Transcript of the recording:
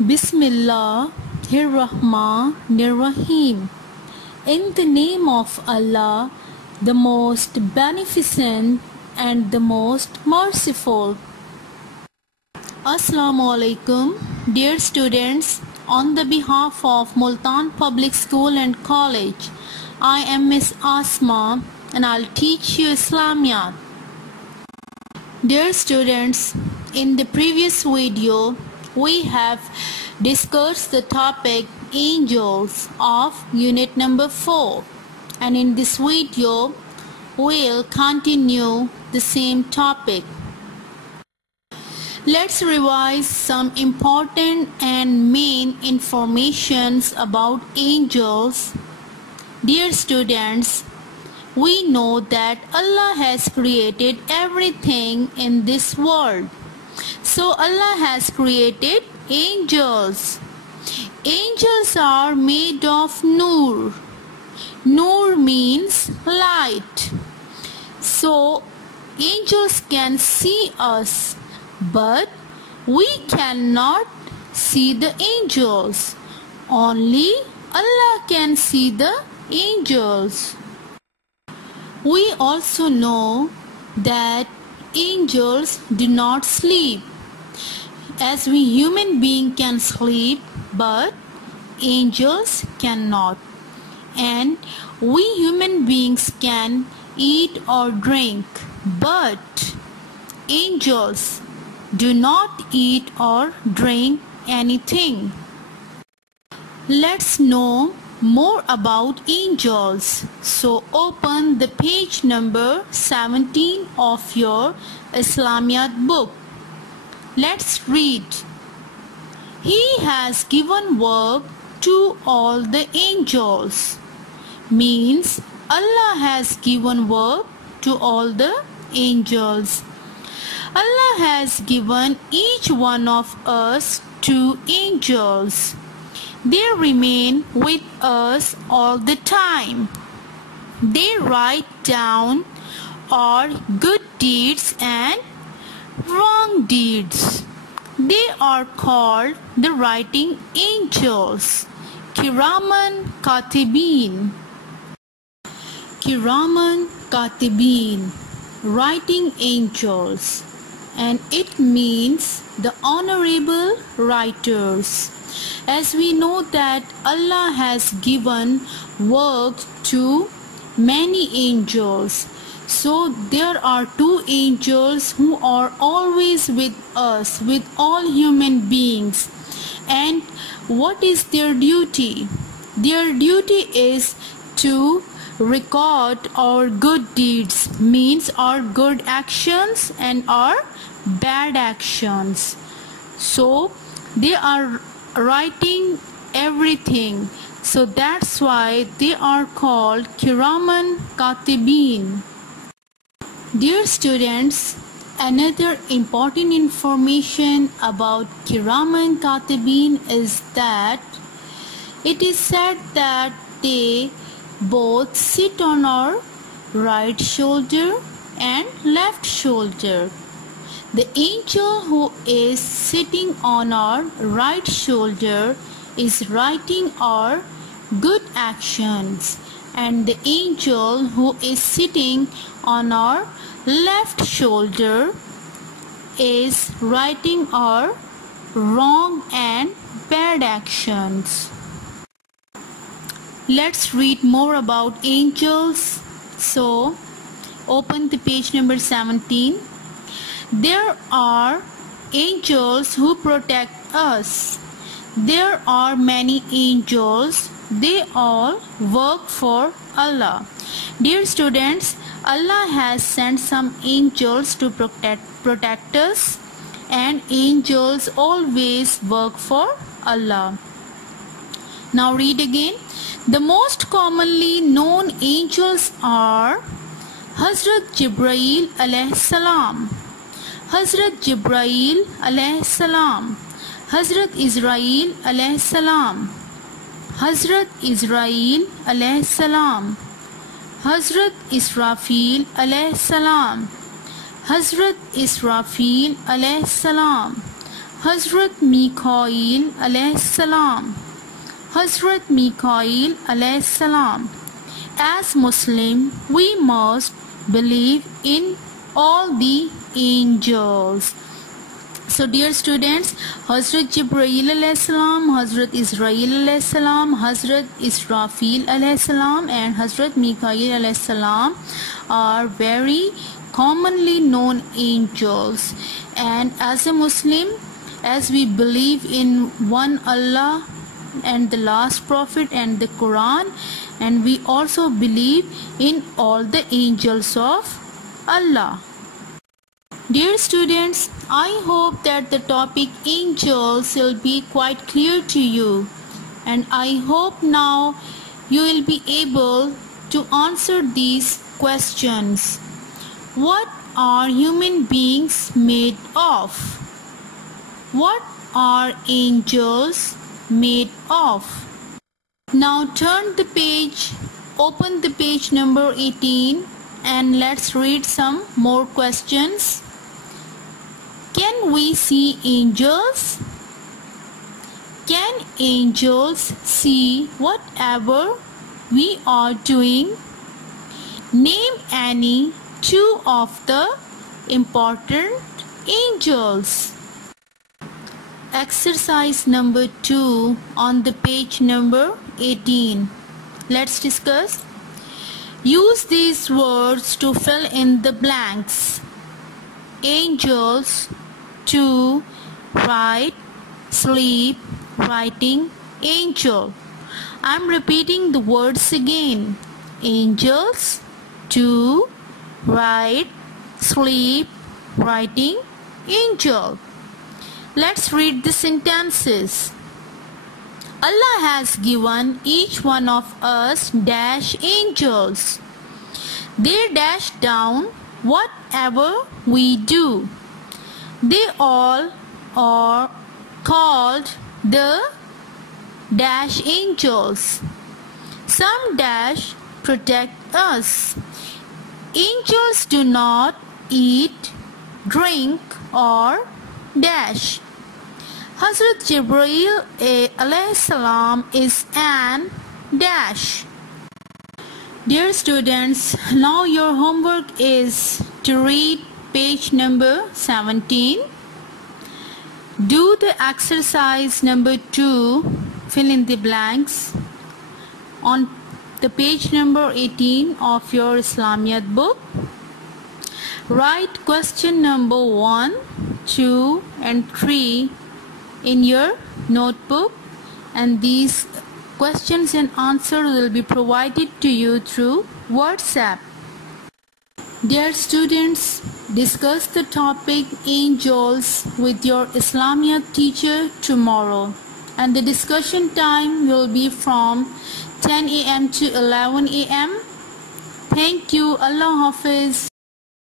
Bismillahirrahmanirrahim. In the name of Allah, the most beneficent and the most merciful. Assalamu alaikum, dear students. On the behalf of Multan Public School and College, I am Miss Asma and I'll teach you Islamiyat. Dear students, in the previous video, we have discussed the topic angels of unit number 4, and in this video we'll continue the same topic. Let's revise some important and main informations about angels. Dear students, we know that Allah has created everything in this world. So Allah has created angels. Angels are made of Nur. Nur means light. So angels can see us, but we cannot see the angels. Only Allah can see the angels. We also know that angels do not sleep, as we human beings can sleep, but angels cannot. And we human beings can eat or drink, but angels do not eat or drink anything. Let's know more about angels. So open the page number 17 of your Islamiyat book. Let's read. He has given work to all the angels. Means Allah has given work to all the angels. Allah has given each one of us 2 angels. They remain with us all the time. They write down our good deeds and wrong deeds. They are called the writing angels. Kiraman Katibin. Kiraman Katibin, writing angels, and it means the honorable writers. As we know that Allah has given work to many angels, so there are 2 angels who are always with us, with all human beings. And what is their duty? Their duty is to record our good deeds, means our good actions and our bad actions. So they are writing everything. So that's why they are called Kiraman Katibin. Dear students, another important information about Kiraman Katibin is that it is said that they both sit on our right shoulder and left shoulder. The angel who is sitting on our right shoulder is writing our good actions, and the angel who is sitting on our left shoulder is writing our wrong and bad actions. Let's read more about angels. So open the page number 17. There are angels who protect us. There are many angels. They all work for Allah. Dear students, Allah has sent some angels to protect us, and angels always work for Allah. Now read again. The most commonly known angels are Hazrat Jibreel alayhi salam, Hazrat Jibreel alayhi salam, Hazrat Israel alayhi salam, Hazrat Israel alayhi salam, Hazrat Israfil alayhi salam, Hazrat Israfil alayhi salam, Hazrat Mikail alayhi salam. Hazrat Mikail alayhi salam. As Muslim, we must believe in all the angels. So dear students, Hazrat Jibreel alayhi salam, Hazrat Israel alayhi salam, Hazrat Israfil alayhi salam and Hazrat Mikail alayhi salam are very commonly known angels. And as a Muslim, as we believe in one Allah and the last prophet and the Quran, and we also believe in all the angels of Allah. Dear students, I hope that the topic angels will be quite clear to you, and I hope now you will be able to answer these questions. What are human beings made of? What are angels made of? Now turn the page, open the page number 18 and let's read some more questions. Can we see angels? Can angels see whatever we are doing? Name any two of the important angels. Exercise number 2 on the page number 18. Let's discuss. Use these words to fill in the blanks. Angels, to, write, sleep, writing, angel. I'm repeating the words again. Angels, to, write, sleep, writing, angel. Let's read the sentences. Allah has given each one of us dash angels. They dash down whatever we do. They all are called the dash angels. Some dash protect us. Angels do not eat, drink or dash. Hazrat Jibreel alayhi salam is an dash. Dear students, now your homework is to read page number 17. Do the exercise number 2, fill in the blanks on the page number 18 of your Islamiyat book. Write question number 1, 2 and 3 in your notebook, and these questions and answers will be provided to you through WhatsApp. Dear students, discuss the topic angels with your Islamiyat teacher tomorrow, and the discussion time will be from 10 a.m. to 11 a.m. Thank you. Allah Hafiz.